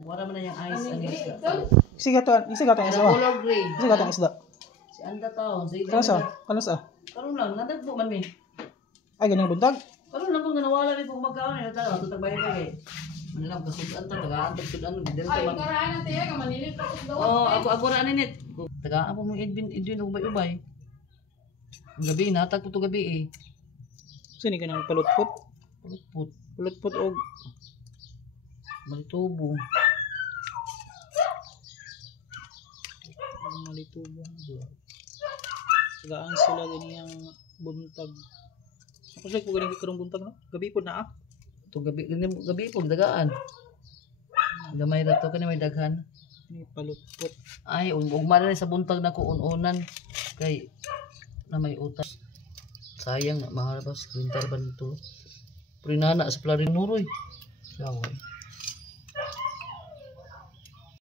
Wala man na yung ice ang isda. Isiga to isda. Color gray. Isiga to isda. Si anda taon. Kanos ah? Karon lang nadagpo man mi. Ay ganang buntag. Karon lang kung nawala ni pag magkaon ni tala to tagbay-bay. Manilang kasudan ta tagaan tagsudan dito Ay, man. karaan na tiya ka manilit pa daw. Oh, ako ra ninit. Tagaan po mo Edwin ubay-ubay. Gabi natag ko to gabi eh. Sini ganang palutpot. Pulput. Palutpot og Malitubo. malitubo. Tagaan sila ganiyang buntag. Ako sa ko ganang karong buntag no. Gabi po na ah. To gabi po dagaan. Gamay ra to kani may daghan. Ni palutpot. Ay, ugma na sa buntag na ko unan kay na may utas. Sayang na mahal ba screen tar ba nito. Prinana sa plaring nuroy. Saway.